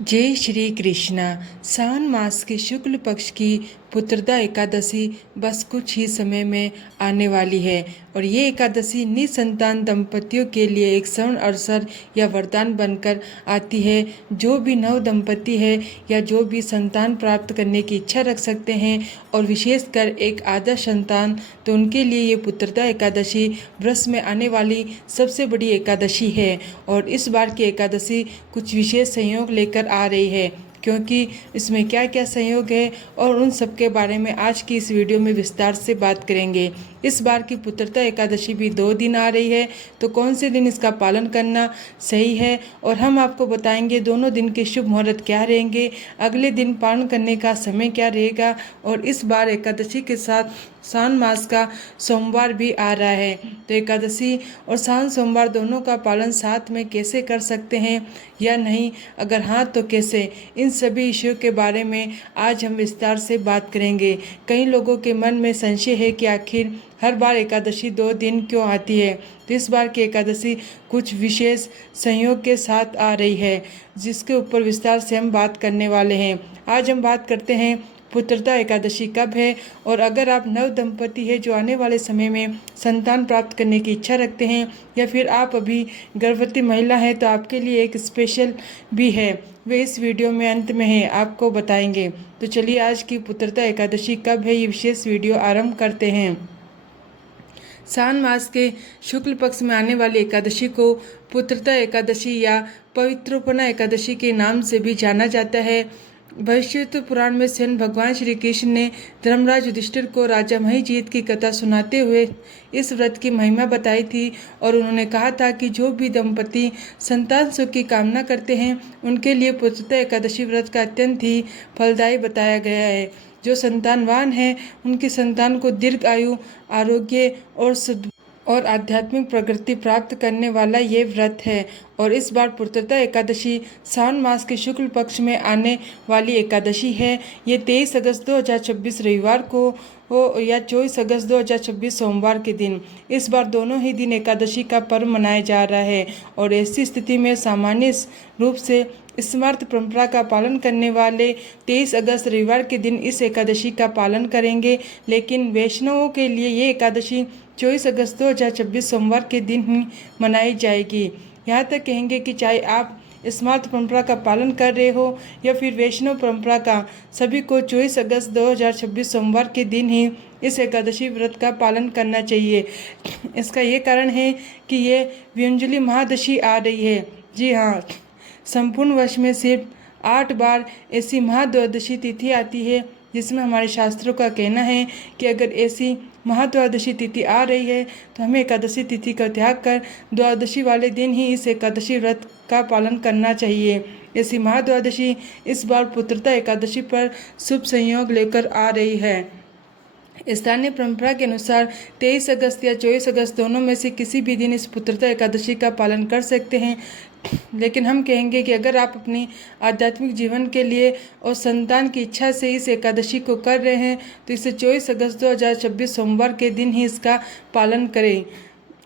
जय श्री कृष्णा। सावन मास के शुक्ल पक्ष की पुत्रदा एकादशी बस कुछ ही समय में आने वाली है और ये एकादशी निसंतान दंपतियों के लिए एक स्वर्ण अवसर या वरदान बनकर आती है। जो भी नव दंपति है या जो भी संतान प्राप्त करने की इच्छा रख सकते हैं और विशेषकर एक आदर्श संतान, तो उनके लिए ये पुत्रदा एकादशी वर्ष में आने वाली सबसे बड़ी एकादशी है। और इस बार की एकादशी कुछ विशेष संयोग लेकर आ रही है, क्योंकि इसमें क्या क्या संयोग है और उन सब के बारे में आज की इस वीडियो में विस्तार से बात करेंगे। इस बार की पुत्रदा एकादशी भी 2 दिन आ रही है, तो कौन से दिन इसका पालन करना सही है और हम आपको बताएंगे दोनों दिन के शुभ मुहूर्त क्या रहेंगे, अगले दिन पालन करने का समय क्या रहेगा। और इस बार एकादशी के साथ सावन मास का सोमवार भी आ रहा है, तो एकादशी और सावन सोमवार दोनों का पालन साथ में कैसे कर सकते हैं या नहीं, अगर हाँ तो कैसे, इन सभी इश्यू के बारे में आज हम विस्तार से बात करेंगे। कई लोगों के मन में संशय है कि आखिर हर बार एकादशी 2 दिन क्यों आती है, तो इस बार की एकादशी कुछ विशेष संयोग के साथ आ रही है, जिसके ऊपर विस्तार से हम बात करने वाले हैं। आज हम बात करते हैं पुत्रदा एकादशी कब है, और अगर आप नव दंपति है जो आने वाले समय में संतान प्राप्त करने की इच्छा रखते हैं या फिर आप अभी गर्भवती महिला हैं, तो आपके लिए एक स्पेशल भी है, वे इस वीडियो में अंत में है आपको बताएंगे। तो चलिए आज की पुत्रदा एकादशी कब है ये विशेष वीडियो आरंभ करते हैं। सावन मास के शुक्ल पक्ष में आने वाली एकादशी को पुत्रदा एकादशी या पवित्रोपना एकादशी के नाम से भी जाना जाता है। भविष्य पुराण में स्वयं भगवान श्री कृष्ण ने धर्मराज युधिष्ठिर को राजा महिजीत की कथा सुनाते हुए इस व्रत की महिमा बताई थी, और उन्होंने कहा था कि जो भी दंपति संतान सुख की कामना करते हैं उनके लिए पुत्रदा एकादशी व्रत का अत्यंत ही फलदायी बताया गया है। जो संतानवान हैं उनकी संतान को दीर्घ आयु, आरोग्य और आध्यात्मिक प्रगति प्राप्त करने वाला ये व्रत है। और इस बार पुत्रदा एकादशी सावन मास के शुक्ल पक्ष में आने वाली एकादशी है। ये 23 अगस्त 2026 रविवार को हो या 24 अगस्त 2026 सोमवार के दिन, इस बार दोनों ही दिन एकादशी का पर्व मनाया जा रहा है। और ऐसी स्थिति में सामान्य रूप से स्मार्त परंपरा का पालन करने वाले 23 अगस्त रविवार के दिन इस एकादशी का पालन करेंगे, लेकिन वैष्णवों के लिए ये एकादशी 24 अगस्त 2026 सोमवार के दिन ही मनाई जाएगी। यहाँ तक कहेंगे कि चाहे आप स्मार्त परंपरा का पालन कर रहे हो या फिर वैष्णव परंपरा का, सभी को 24 अगस्त 2026 सोमवार के दिन ही इस एकादशी व्रत का पालन करना चाहिए। इसका ये कारण है कि ये व्यंजली महादशी आ रही है। जी हाँ, संपूर्ण वर्ष में सिर्फ 8 बार ऐसी महाद्वादशी तिथि आती है, जिसमें हमारे शास्त्रों का कहना है कि अगर ऐसी महाद्वादशी तिथि आ रही है तो हमें एकादशी तिथि का त्याग कर द्वादशी वाले दिन ही इस एकादशी व्रत का पालन करना चाहिए। ऐसी महाद्वादशी इस बार पुत्रदा एकादशी पर शुभ संयोग लेकर आ रही है। स्थानीय परंपरा के अनुसार 23 अगस्त या 24 अगस्त दोनों में से किसी भी दिन इस पुत्रदा एकादशी का पालन कर सकते हैं, लेकिन हम कहेंगे कि अगर आप अपनी आध्यात्मिक जीवन के लिए और संतान की इच्छा से इस एकादशी को कर रहे हैं तो इसे 24 अगस्त 2026 सोमवार के दिन ही इसका पालन करें।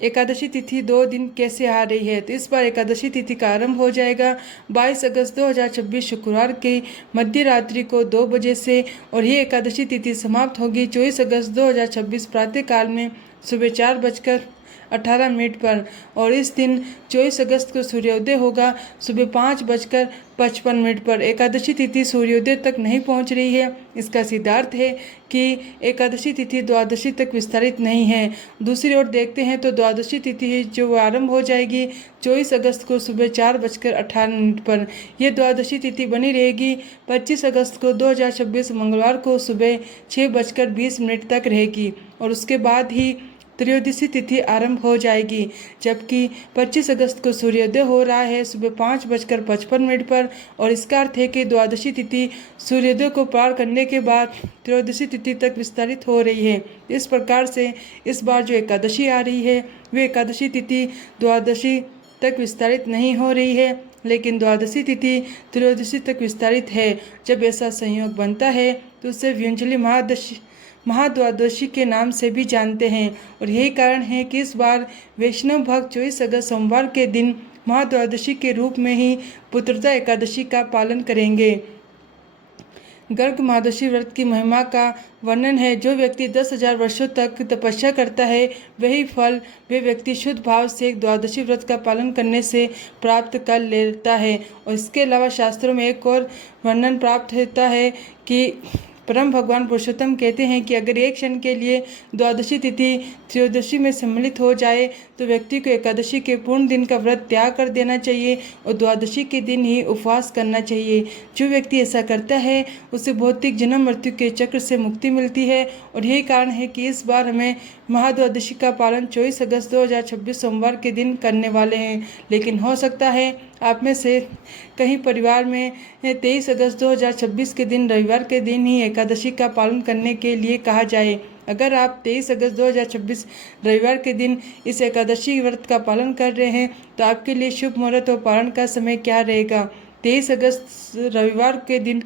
एकादशी तिथि 2 दिन कैसे आ रही है, तो इस बार एकादशी तिथि का आरंभ हो जाएगा 22 अगस्त 2026 शुक्रवार की मध्य रात्रि को 2 बजे से, और ये एकादशी तिथि समाप्त होगी 24 अगस्त 2026 प्रातःकाल में सुबह 4:18 पर। और इस दिन 24 अगस्त को सूर्योदय होगा सुबह 5:55 पर। एकादशी तिथि सूर्योदय तक नहीं पहुंच रही है। इसका सिद्धांत है कि एकादशी तिथि द्वादशी तक विस्तारित नहीं है। दूसरी ओर देखते हैं तो द्वादशी तिथि जो आरंभ हो जाएगी 24 अगस्त को सुबह 4:18 पर। यह द्वादशी तिथि बनी रहेगी 25 अगस्त को 2026 मंगलवार को सुबह 6:20 तक रहेगी, और उसके बाद ही त्रयोदशी तिथि आरंभ हो जाएगी, जबकि 25 अगस्त को सूर्योदय हो रहा है सुबह 5:55 पर। और इसका अर्थ है कि द्वादशी तिथि सूर्योदय को पार करने के बाद त्रयोदशी तिथि तक विस्तारित हो रही है। इस प्रकार से इस बार जो एकादशी आ रही है वे एकादशी तिथि द्वादशी तक विस्तारित नहीं हो रही है, लेकिन द्वादशी तिथि त्रयोदशी तक विस्तारित है। जब ऐसा संयोग बनता है तो उसे व्यंजली महाद्वादशी के नाम से भी जानते हैं, और यही कारण है कि इस बार वैष्णव भक्त 24 अगस्त सोमवार के दिन महाद्वादशी के रूप में ही पुत्रदा एकादशी का पालन करेंगे। गर्ग महादशी व्रत की महिमा का वर्णन है। जो व्यक्ति 10,000 वर्षों तक तपस्या करता है वही फल वे व्यक्ति शुद्ध भाव से एक द्वादशी व्रत का पालन करने से प्राप्त कर लेता है। और इसके अलावा शास्त्रों में एक और वर्णन प्राप्त होता है कि परम भगवान पुरुषोत्तम कहते हैं कि अगर एक क्षण के लिए द्वादशी तिथि त्रयोदशी में सम्मिलित हो जाए तो व्यक्ति को एकादशी के पूर्ण दिन का व्रत त्याग कर देना चाहिए और द्वादशी के दिन ही उपवास करना चाहिए। जो व्यक्ति ऐसा करता है उसे भौतिक जन्म मृत्यु के चक्र से मुक्ति मिलती है। और यही कारण है कि इस बार हमें महाद्वादशी का पालन 24 अगस्त 2026 सोमवार के दिन करने वाले हैं। लेकिन हो सकता है आप में से कहीं परिवार में 23 अगस्त 2026 के दिन रविवार के दिन ही एकादशी का पालन करने के लिए कहा जाए। अगर आप 23 अगस्त 2026 रविवार के दिन इस एकादशी व्रत का पालन कर रहे हैं तो आपके लिए शुभ मुहूर्त और पारण का समय क्या रहेगा। 23 अगस्त रविवार के दिन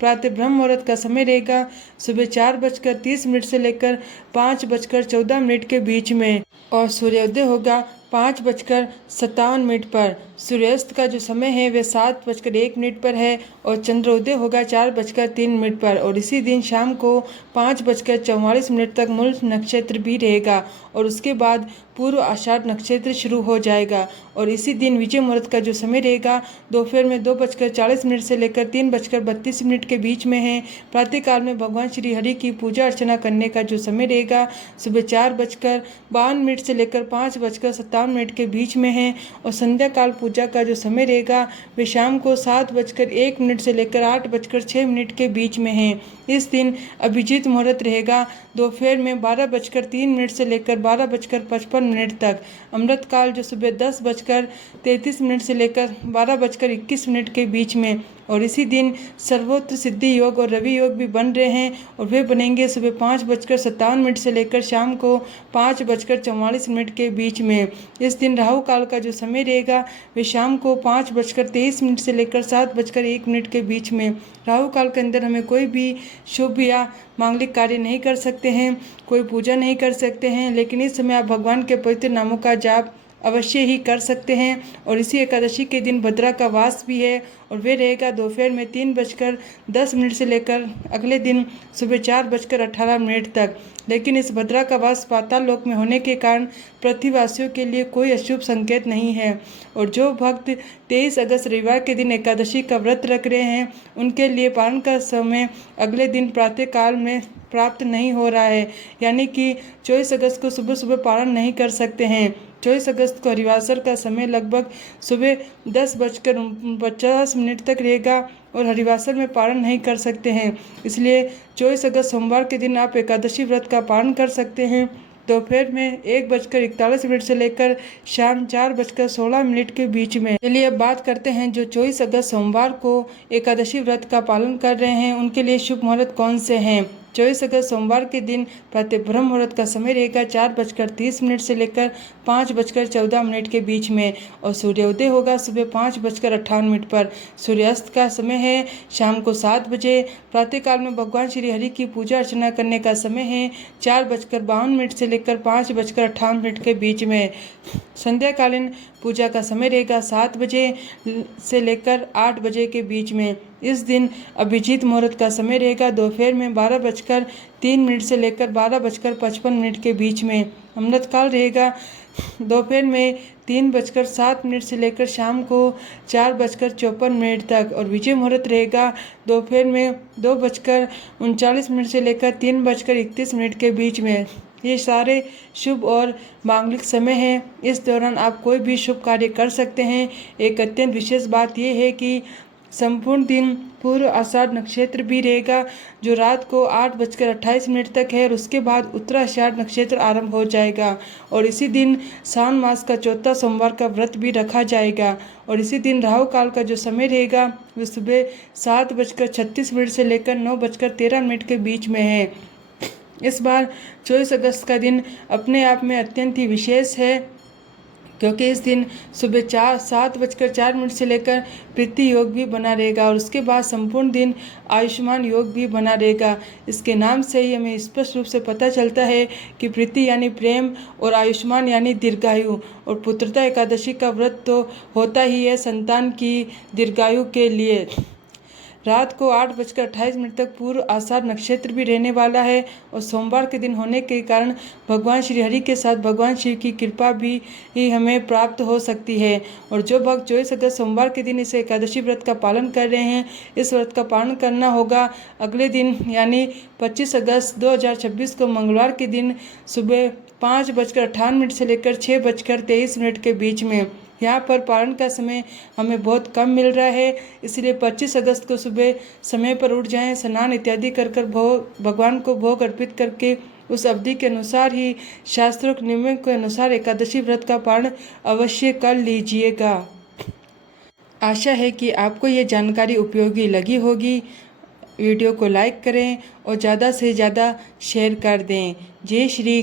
प्रातः ब्रह्म मुहूर्त का समय रहेगा सुबह 4:30 से लेकर 5:14 के बीच में और सूर्योदय होगा 5:57 पर। सूर्यास्त का जो समय है वह 7:01 पर है और चंद्रोदय होगा 4:03 पर। और इसी दिन शाम को 5:44 तक मूल नक्षत्र भी रहेगा और उसके बाद पूर्व आषाढ़ नक्षत्र शुरू हो जाएगा। और इसी दिन विजय मुहूर्त का जो समय रहेगा दोपहर में 2:40 से लेकर 3:32 के बीच में है। प्रातःकाल में भगवान श्री हरि की पूजा अर्चना करने का जो समय रहेगा सुबह 4:52 से लेकर 5:57 के बीच में है। और संध्या काल पूजा का जो समय रहेगा वे शाम को 7:01 से लेकर 8:06 के बीच में है। इस दिन अभिजीत मुहूर्त रहेगा दोपहर में 12:03 से लेकर 12:55 तक। अमृत काल जो सुबह 10:33 से लेकर 12:21 के बीच में। और इसी दिन सर्वोत्त सिद्धि योग और रवि योग भी बन रहे हैं और वे बनेंगे सुबह 5:57 से लेकर शाम को 5:44 के बीच में। इस दिन राहु काल का जो समय रहेगा वे शाम को 5:23 से लेकर 7:01 के बीच में। राहु काल के अंदर हमें कोई भी शुभ या मांगलिक कार्य नहीं कर सकते हैं, कोई पूजा नहीं कर सकते हैं, लेकिन इस समय आप भगवान के पवित्र नामों का जाप अवश्य ही कर सकते हैं। और इसी एकादशी के दिन भद्रा का वास भी है और वे रहेगा दोपहर में 3:10 से लेकर अगले दिन सुबह 4:18 तक। लेकिन इस भद्रा का वास पाताल लोक में होने के कारण पृथ्वीवासियों के लिए कोई अशुभ संकेत नहीं है। और जो भक्त 23 अगस्त रविवार के दिन एकादशी का व्रत रख रहे हैं उनके लिए पारण का समय अगले दिन प्रातःकाल में प्राप्त नहीं हो रहा है, यानी कि 24 अगस्त को सुबह सुबह पारण नहीं कर सकते हैं। 24 अगस्त को हरिवासर का समय लगभग सुबह 10:50 तक रहेगा और हरिवासर में पारण नहीं कर सकते हैं। इसलिए 24 अगस्त सोमवार के दिन आप एकादशी व्रत का पारण कर सकते हैं दोपहर में 1:41 से लेकर शाम 4:16 के बीच में। चलिए अब बात करते हैं जो 24 अगस्त सोमवार को एकादशी व्रत का पालन कर रहे हैं उनके लिए शुभ मुहूर्त कौन से हैं। 24 अगस्त सोमवार के दिन प्रातः ब्रह्म मुहूर्त का समय रहेगा 4:30 से लेकर 5:14 के बीच में और सूर्योदय होगा सुबह 5:58 पर। सूर्यास्त का समय है शाम को 7 बजे। प्रातःकाल में भगवान श्री हरि की पूजा अर्चना करने का समय है 4:52 से लेकर 5:58 के बीच में। संध्याकालीन पूजा का समय रहेगा 7 बजे से लेकर 8 बजे के बीच में। इस दिन अभिजीत मुहूर्त का समय रहेगा दोपहर में 12:03 से लेकर 12:55 के बीच में। अमृत काल रहेगा दोपहर में 3:07 से लेकर शाम को 4:54 तक और विजय मुहूर्त रहेगा दोपहर में 2:39 से लेकर 3:31 के बीच में। ये सारे शुभ और मांगलिक समय हैं। इस दौरान आप कोई भी शुभ कार्य कर सकते हैं। एक अत्यंत विशेष बात यह है कि संपूर्ण दिन पूर्व आषाढ़ नक्षत्र भी रहेगा जो रात को 8:28 तक है और उसके बाद उत्तराषाढ़ नक्षत्र आरंभ हो जाएगा। और इसी दिन सावन मास का चौथा सोमवार का व्रत भी रखा जाएगा। और इसी दिन राहु काल का जो समय रहेगा वो सुबह 7:36 से लेकर 9:13 के बीच में है। इस बार 24 अगस्त का दिन अपने आप में अत्यंत ही विशेष है क्योंकि इस दिन सुबह 7:04 से लेकर प्रीति योग भी बना रहेगा और उसके बाद संपूर्ण दिन आयुष्मान योग भी बना रहेगा। इसके नाम से ही हमें स्पष्ट रूप से पता चलता है कि प्रीति यानी प्रेम और आयुष्मान यानी दीर्घायु। और पुत्रदा एकादशी का व्रत तो होता ही है संतान की दीर्घायु के लिए। रात को 8:28 तक पूर्व आषाढ़ नक्षत्र भी रहने वाला है और सोमवार के दिन होने के कारण भगवान श्री हरि के साथ भगवान शिव की कृपा भी हमें प्राप्त हो सकती है। और जो भक्त 24 अगस्त सोमवार के दिन इस एकादशी व्रत का पालन कर रहे हैं, इस व्रत का पालन करना होगा अगले दिन यानी 25 अगस्त 2026 को मंगलवार के दिन सुबह 5:58 से लेकर 6:23 के बीच में। यहाँ पर पारण का समय हमें बहुत कम मिल रहा है, इसलिए 25 अगस्त को सुबह समय पर उठ जाएं, स्नान इत्यादि कर भगवान को भोग अर्पित करके उस अवधि के अनुसार ही शास्त्रोक्त नियमों के अनुसार एकादशी व्रत का पारण अवश्य कर लीजिएगा। आशा है कि आपको ये जानकारी उपयोगी लगी होगी। वीडियो को लाइक करें और ज़्यादा से ज़्यादा शेयर कर दें। जय श्री